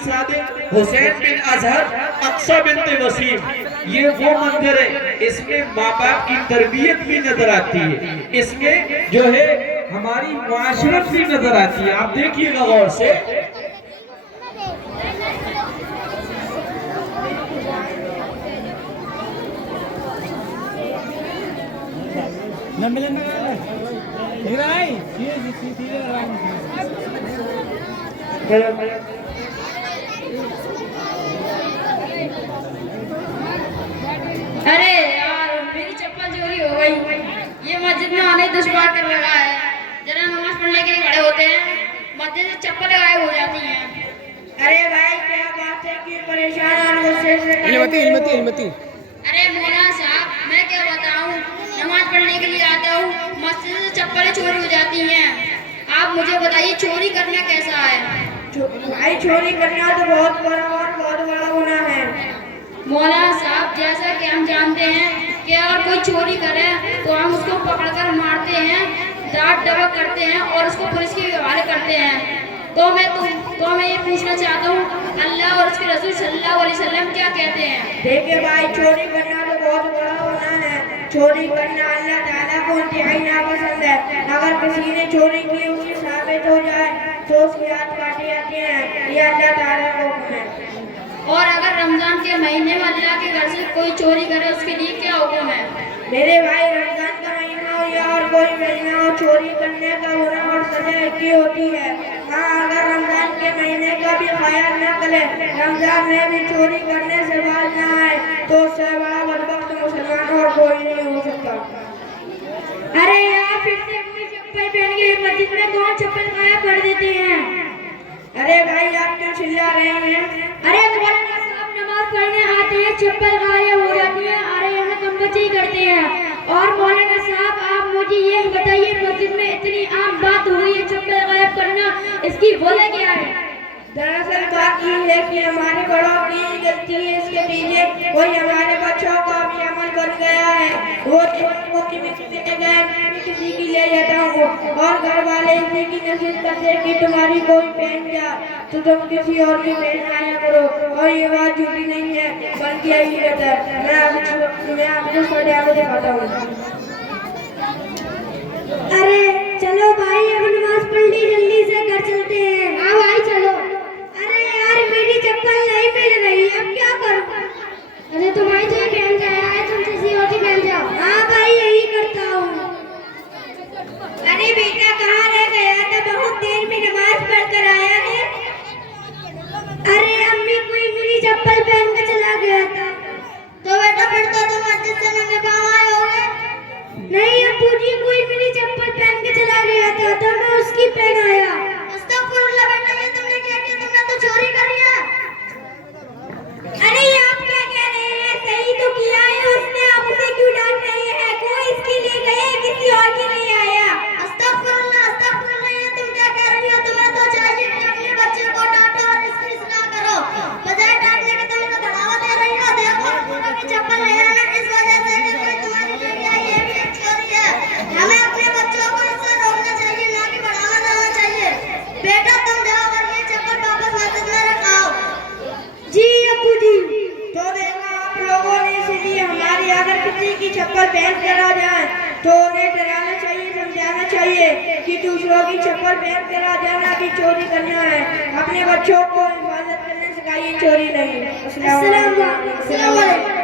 सादिक, हुसैन बिन अजहर, अक्सा बिनते वसीम, ये वो मंदिर है, इसमें माँ बाप की तरबियत भी नजर आती है, इसमें जो है हमारी मुआशरत भी नजर आती है। आप देखिएगा गौर से। अरे यार मेरी चप्पल चोरी हो गई। ये मस्जिद में आने दुश्वार कर लगा है। जरा नमाज पढ़ने के लिए खड़े होते हैं, मस्जिद से चप्पल गायब हो जाती हैं। अरे भाई क्या बात है कि परेशान और गुस्से से अरे मौलाना साहब मैं क्या बताऊं, नमाज पढ़ने के लिए आता हूँ, मस्जिद से चप्पलें चोरी हो जाती हैं। आप मुझे बताइए चोरी करना कैसा है? भाई चोरी करना तो बहुत बड़ा गुनाह है। मौलाना साहब जैसा कि हम जानते हैं कि अगर कोई चोरी करे तो हम उसको पकड़कर मारते हैं, डांट डपट करते हैं और उसको पुलिस के हवाले करते हैं। तो मैं ये पूछना चाहता हूँ, अल्लाह और उसके रसूल सल्लल्लाहु अलैहि वसल्लम क्या कहते हैं? देखिए भाई चोरी करना तो बहुत बड़ा गुनाह है। चोरी करना अल्लाह ताला को इंतहाई नापसंद है। अगर किसी ने चोरी की उसकी साबित हो जाए तो उसके हाथ काटे जाते हैं। ये अल्लाह ताला को हुक्म है। और अगर रमजान के महीने में अल्लाह के घर से कोई चोरी करे उसके लिए क्या हुक्म है? मेरे भाई रमजान का महीना हो या और कोई महीना हो, चोरी करने का गुनाह और सजा एक ही होती है। हाँ अगर रमजान के महीने का भी ख्याल न करे, रमजान में भी चोरी करने से बाज न आए तो उससे बड़ा बदबख्त मुसलमान और कोई नहीं हो सकता। अरे यार फिर से अपनी चप्पल पहन के मस्जिद में कौन चप्पल गायब कर देते हैं? अरे भाई आप क्यों चिल्ला रहे हैं? अरे मौलाना साहब नमाज पढ़ने आते हैं, चप्पल गायब हो जाती है। अरे यहाँ कम बच्चे ही करते हैं। और मौलाना साहब आप मुझे ये बताइए, मस्जिद में इतनी आम बात हुई है चप्पल गायब करना, इसकी वजह क्या है? दरअसल बात ये है कि हमारे बड़ों की गलती है। इसके पीछे कोई हमारे बच्चों का भी अमल बन गया है। वो किसी की ले जाता हूँ और घर वाले इसी की नसीहत करते कि तुम्हारी कोई पहन जा तो तुम किसी और की पहन आया करो। और ये बात झूठी नहीं है बल्कि हकीकत है। मैं आपको थोड़े आगे दिखाता हूँ। अरे चलो भाई अब नमाज पढ़ ली, जल्दी से घर चलते हैं। हाँ भाई चलो। अरे यार मेरी चप्पल नहीं मिल रही, अब क्या करूं? अरे तुम्हारी तो पहन के आया है, तुम किसी और की पहन जाओ। हाँ भाई यही करता हूँ। अरे बेटा कहाँ रह गया था? बहुत देर में नमाज पढ़ कर आया है। अरे अम्मी कोई मेरी चप्पल पहन के चला गया था। तो बेटा फिर तो तुम मस्जिद से नंगे पाँव आए होगे। नहीं अब्बू जी, कोई मेरी चप्पल पहन के चला गया था तो मैं उसकी पहन आया। अस्तगफुरुल्लाह बेटा, ये तुमने क्या किया? तुमने तो चोरी कर लिया। अरे ये आप क्या कह रहे हैं? सही तो किया है उसने, आप उसे क्यों डांट रहे हैं? कोई इसके लिए गए, किसी और के लिए आया। अस्तगफुरुल्लाह, ये तुम क्या कह रही हो? तुम्हें तो चाहिए कि अपने बच्चे को डांटो और इसकी इस्लाह करो, बजाय डांटने के तुम तो बढ़ावा दे रही हो। देखो पूरा की चप्पल है ना, इस वजह से कि कोई तुम्हारी लेके आई, ये भी एक चोरी है। हमें अपने बच्चों को इससे रोकना चाहिए, ना कि बढ़ावा देना चाहिए। बेटा तुम जाओ और ये चप्पल वापस मस्जिद में रखाओ। जी अब्बू जी। तो देखा आप लोगों ने, इसलिए हमारी अगर किसी की चप्पल पहन कर आ जाए तो उन्हें डराना चाहिए, समझाना चाहिए कि दूसरों की चप्पल पहन कर आ जाना कि चोरी करना है। अपने बच्चों को हिफाजत करने सिखाइए, चोरी नहीं। अस्सलाम वालेकुम।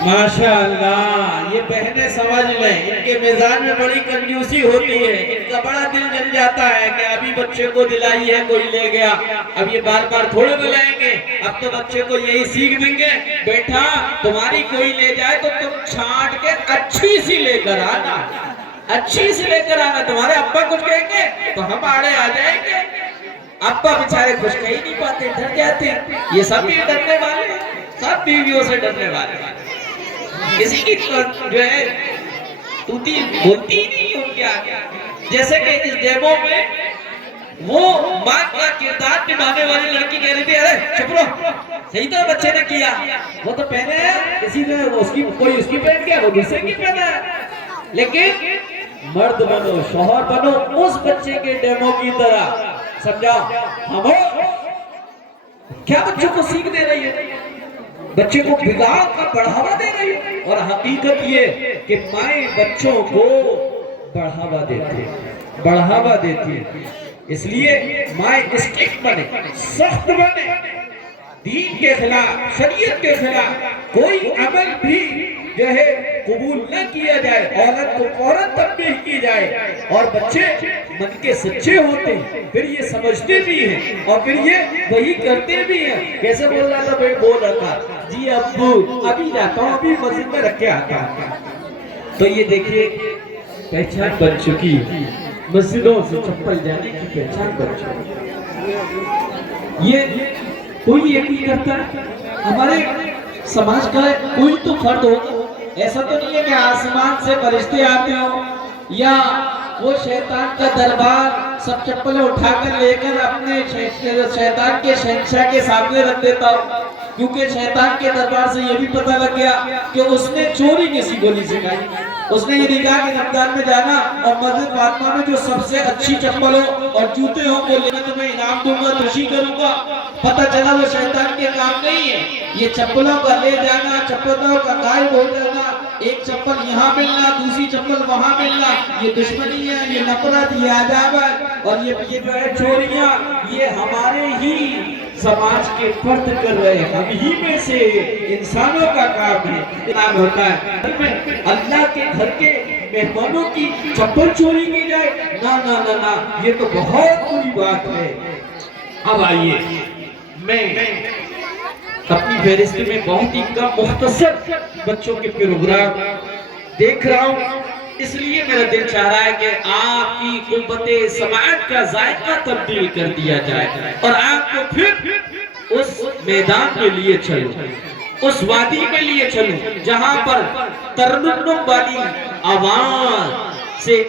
माशाअल्लाह, ये बहनें समझ लें, इनके मिजाज में बड़ी कंजूसी होती है। इनका बड़ा दिल जल जाता है कि अभी बच्चे को दिलाई है, कोई ले गया, अब ये बार बार थोड़े दिलाएंगे। अब तो बच्चे को यही सीख देंगे, बेटा तुम्हारी कोई ले जाए तो तुम छांट के अच्छी सी लेकर आना, अच्छी सी लेकर आना। तुम्हारे अब्बा कुछ कहेंगे तो हम आड़े आ जाएंगे। अब्बा बेचारे कुछ कह ही नहीं पाते, डर जाते हैं। ये सब भी डरने वाले, सब बीवियों से डरने वाले। किसी की जो है तूती बोलती ही नहीं है उनके आगे। जैसे कि इस डेमो में वो माँ का किरदार निभाने वाली लड़की कह रही थी, अरे चुप रहो, सही तो बच्चे ने किया, वो तो पहने है, किसी ने उसकी कोई उसकी पहन किया, वो दूसरे की पहना है। लेकिन मर्द बनो, शौहर बनो, उस बच्चे के डेमो की तरह समझाओ। हम क्या बच्चों को सीख दे रही है? बच्चे को बिगाड़ का बढ़ावा दे रही है। और हकीकत ये कि माएँ बच्चों को बढ़ावा देती है। इसलिए माएँ स्ट्रिक्ट बने, सख्त बने, दीन के खिलाफ, शरीयत के खिलाफ कोई अमल भी जो है कबूल न किया जाए, औरत को औरत तब्दील की जाए। और बच्चे मन के सच्चे होते हैं, फिर ये समझते भी हैं और फिर ये वही करते भी हैं। कैसे बोल रहा था भाई? बोल रहा था जी अब्बू अभी जाता हूँ, अभी मस्जिद में रख के आता हूँ। तो ये देखिए पहचान बन चुकी, मस्जिदों से चप्पल जाने की पहचान बन चुकी। ये कोई ये नहीं करता। हमारे समाज का कोई तो फर्द होगा। ऐसा तो नहीं है कि आसमान से फरिश्ते आते हो या वो शैतान का दरबार सब चप्पलें उठाकर लेकर अपने शैतान के शहंशाह के सामने रख देता हो। क्योंकि शैतान के दरबार से ये भी पता लग गया कि उसने चोरी किसी को नहीं सिखाई। उसने ये नहीं कहा कि रमजान में जाना और मस्जिद फातिमा में जो सबसे अच्छी चप्पल हो और जूते हो वो लेना, तो मैं इनाम दूंगा, खुशी करूंगा। पता चला वो शैतान के काम नहीं है। ये चप्पलों का ले जाना, चप्पलों का गायब हो जाना, एक चप्पल यहाँ मिलना, दूसरी चप्पल वहाँ मिलना, ये दुश्मनी है, ये नफरत, ये अदावत और ये जो है चोरियां, ये हमारे ही समाज के फर्द कर रहे हैं। हम ही में से इंसानों का काम है। नाम होता है अल्लाह के घर के मेहमानों की चप्पल चोरी की जाए, ना ना ना ना, ये तो बहुत बुरी बात है। अब आइए, मैं अपनी फहरिस्त में बहुत ही कम मुख्तसर बच्चों के प्रोग्राम देख रहा हूँ, इसलिए मेरा दिल चाह रहा है कि आपकी कुव्वते समाअत का जायका तब्दील कर दिया जाए और आपको फिर उस मैदान के लिए चलो, उस वादी के लिए चलो जहां पर तरन्नुम वाली आवाज से